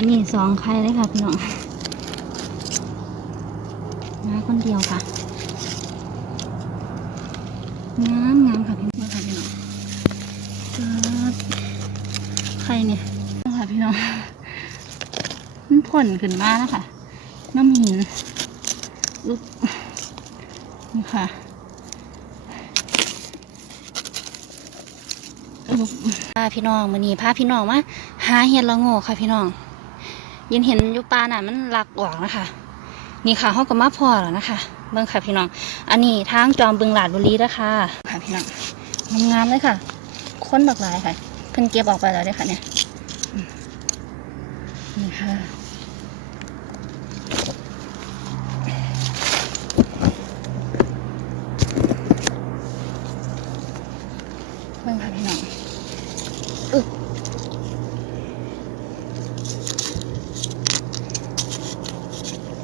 อันนี้สองไข่เลยค่ะพี่น้องมาคนเดียวค่ะงามงามค่ะพี่น้องค่ะพี่น้องเกิดไข่เนี่ยค่ะพี่น้องมันพ่นขึ้นมาแล้วค่ะ น้ำหินลุกนี่ค่ะลุกพาพี่น้องมือนี้พาพี่น้องมาหาเห็ดละโง่ค่ะพี่น้อง ยินเห็นอยู่ปลาน่ะมันหลักออกนะคะ นี่ค่ะเขาก็มาพอแล้วนะคะ เบิ่งค่ะพี่น้อง อันนี้ทางจอมบึงหลาดบุรีนะคะค่ะพี่น้องงามๆเลยค่ะ ค้นบักหลายค่ะ เพิ่นเก็บออกไปแล้วเด้อค่ะเนี่ยอืมนี่ค่ะเบิ่งค่ะพี่น้อง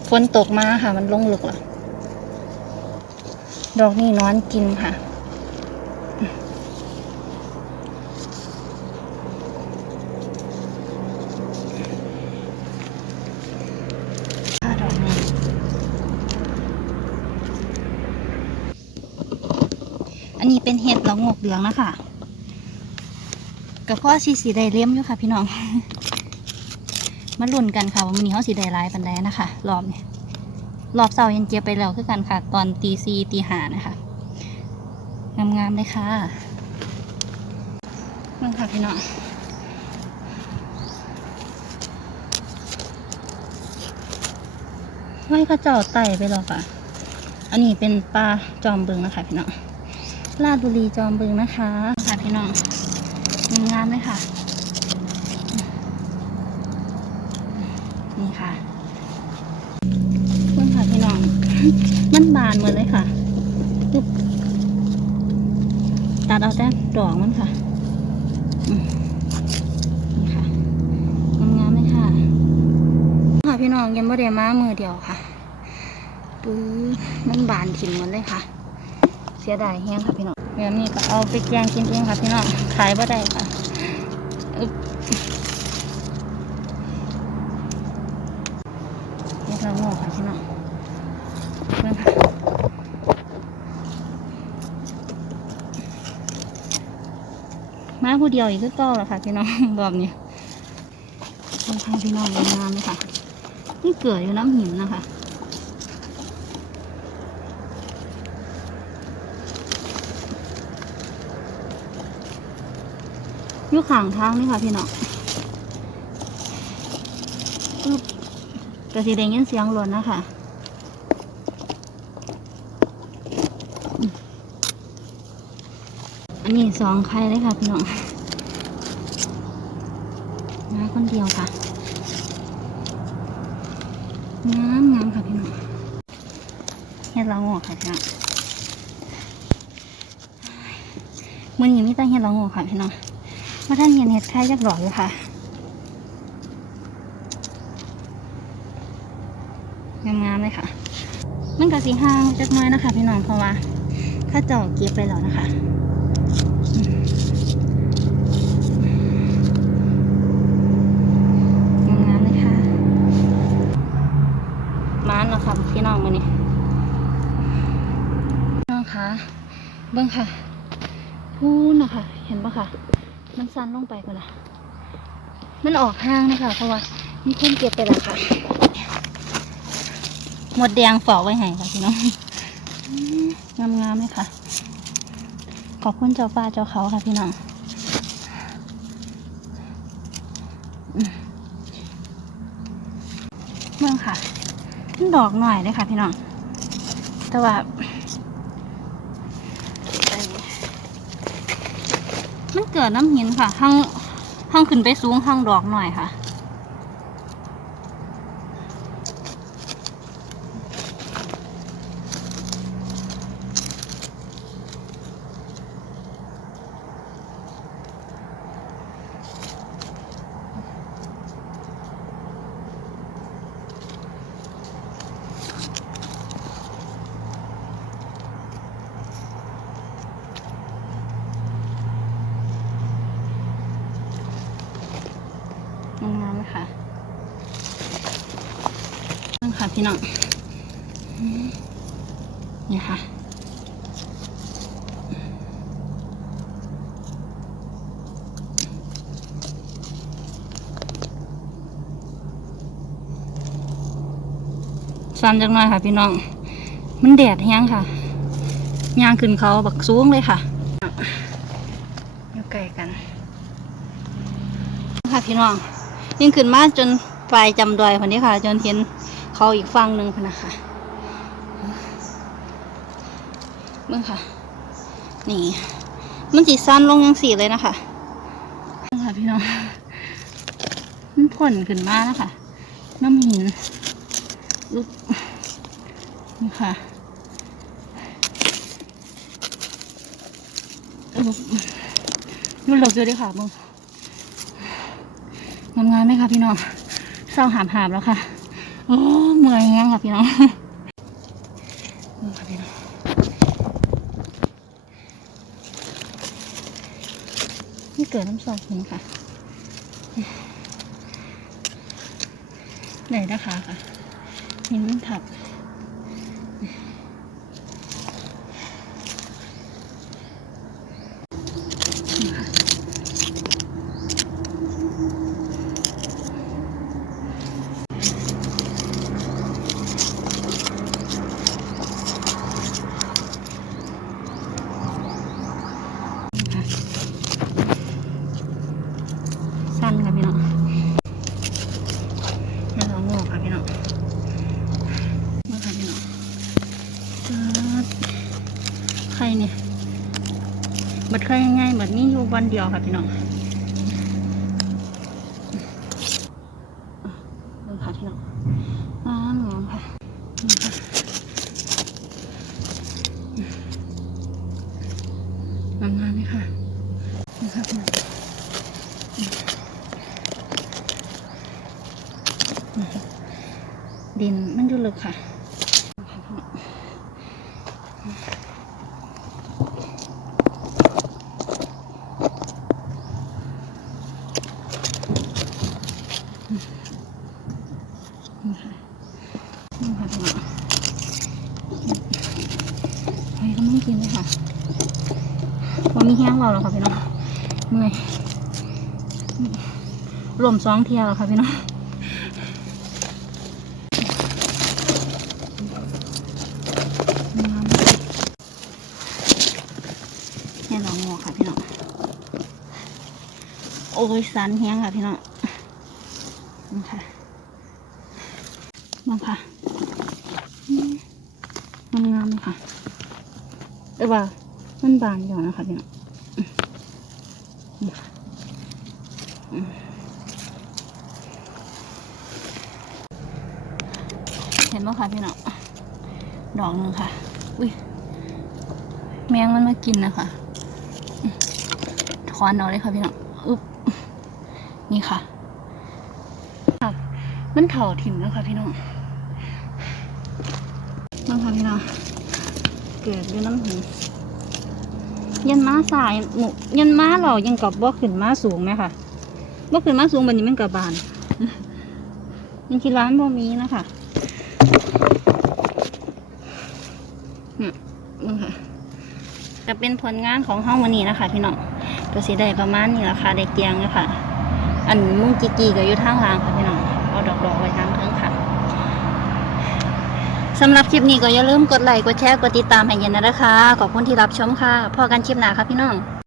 ฝนตกมาค่ะ มันลงลึกแล้วดอกนี่นอนกินค่ะดอกนี้อันนี้เป็นเห็ดละงกเหลืองนะคะกับพ่อสีสีได้เลี้ยมอยู่ค่ะพี่น้อง มาลุ้นกันค่ะว่ามันนี้เขาสีได้ร้ายปันใดนะคะรอบนี้รอบเสาร์ยังเจ็บไปแล้วคือกันค่ะ ตอนตีซีตีหานะคะงามๆเลยค่ะนั่นค่ะพี่น้องห้อยข้าเจ้าไต่ไปแล้วค่ะ อันนี้เป็นปลาจอมบึงนะคะพี่น้องลาดบุรีจอมบึงนะคะ ค่ะพี่น้องงามๆเลยค่ะ นี่ค่ะเพื่อนค่ะพี่น้อง มันบานหมดเลยค่ะ ตัดเอาแต่ดอกมันค่ะนี่ค่ะงามๆเลยค่ะ ค่ะพี่น้องยังไม่ได้มามือเดียวค่ะปื้อมันบานถิ่มหมดเลยค่ะ เสียดายแห้งค่ะพี่น้องแบบนี้ก็เอาไปแกงกินเองค่ะพี่น้อง ขายบ่ได้ค่ะอึ๊บนี่ เราโง่ค่ะพี่น้องเบิ่งค่ะมาผู้เดียวอีกก็เก้าแล้วค่ะพี่น้องแบบนี้เบิ่งค่ะพี่น้องงามเลยค่ะนี่เกิดอยู่น้ำหินนะคะอยู่ข้างทางนี่ค่ะพี่น้อง กระสีแดงยินเสียงหล่นนะคะอันนี้สองไข่เลยค่ะพี่น้องมาคนเดียวค่ะงามงามค่ะพี่น้องเฮ็ดละโงกค่ะพี่น้องมันยังมีแต่เฮ็ดละโงกค่ะพี่น้องว่าท่านเห็นเห็ดไข่ยักหลอกอยู่ค่ะ งามๆเลยค่ะ มันก็สีห้างจักน้อยนะคะ พี่น้องเพราะว่าข้าเจาเก็บไปแล้วนะคะอืมงามๆเลยค่ะมานแล้วค่ะพี่น้องมานี่พี่น้องคะเบิ้งค่ะพูนนะคะ เห็นปะค่ะ มันสั้นลงไปก่อนนะมันออกห้างนะคะ เพราะว่ามีคนเก็บไปแล้วค่ะ หมดแดงฝอไว้ให้ค่ะพี่น้องงามงามๆเลยค่ะ ขอบคุณเจ้าป่าเจ้าเขาค่ะพี่น้องเมืองค่ะมันดอกหน่อยเลยค่ะพี่น้อง แต่ว่ามันเกิดน้ำหินค่ะห้างห้างขึ้นไปสูงห้างดอกหน่อยค่ะ ง ค่ะพี่น้องอืมนี่ค่ะสั่นจังหน่อยค่ะ พี่น้อง มันแดดแห้งค่ะยางขึ้นเขาบักสูงเลยค่ะอยู่ใกล้กัน ค่ะพี่น้องยิ่งขึ้นมาจนปลายจำดอยคนนี้ค่ะ จนเห็น เขาอีกฝั่งหนึ่งพนะคะเบิ่งค่ะ นี่ มันจีสั้นลงยังสีเลยนะคะเบิ่งค่ะพี่น้อง มันพ่นขึ้นมานะคะ น้ำหินลุกนี่ค่ะลุกมันหลบอยู่ด้วยค่ะมึงทำงานไหมคะพี่น้องเศร้าหามหามแล้วค่ะ โอ้เมื่อยแห้งค่ะพี่น้องค่ะพี่น้องนี่เกิดน้ำซองหินค่ะไหนนะคะค่ะหินมันทับนี่ค่ะ สั้นค่ะพี่น้องไม่ลองงอกค่ะพี่น้องมาค่ะพี่น้องจัดไข่เนี่ย บัดไข่ง่ายๆบัดนี้อยู่วันเดียวค่ะพี่น้องดูค่ะพี่น้องน้ำหอมค่ะนี่ค่ะงามๆไหมค่ะนี่ค่ะพี่น้องดินมันอยู่ลึกค่ะ นี่ค่ะนี่ค่ะพี่น้องเฮ้ยก็ไม่กินเลยค่ะ วันนี้แห้งเราแล้วค่ะพี่น้องเมื่อยรวมสองเทียแล้วค่ะพี่น้องน้ำให้ลองอค่ะพี่น้องโอ้ยสันแห้งค่ะพี่น้องนี่ค่ะมาค่ะอืมมันงามเลยค่ะแต่ว่ามันบานอยู่นะคะพี่น้องอืมนี่ค่ะอืม เห็นไหมคะพี่น้องดอกหนึ่งค่ะ อุ้ยแมงมันมากินนะคะถอนเอาเลยค่ะพี่น้องอึ๊บนี่ค่ะค่ะมันเถาถิ่มแล้วค่ะพี่น้องนั่งค่ะพี่น้องเกิดด้วยน้ำหินยันม้าสายหมูยันม้าเรายังกับบ่ขึ้นม้าสูงไหมค่ะบ่ขึ้นม้าสูงแบบนี้มันกับบานยังที่ร้านบ่มีนะคะ นี่มึงค่ะจะ เป็นผลงานของห้องวันนี้นะคะ พี่น้องก็สีได้ประมาณนี้แหละค่ะได้เกียงนะคะอันมุ้งกีกีก็อยู่ทางล่างค่ะพี่น้องเอาดอกดอกๆไว้ทางเทิงค่ะสำหรับคลิปนี้ก็อย่าลืมกดไลค์กดแชร์กดติดตามให้เย็นนะนะคะขอบคุณที่รับชมค่ะพอกันคลิปหน้าค่ะพี่น้อง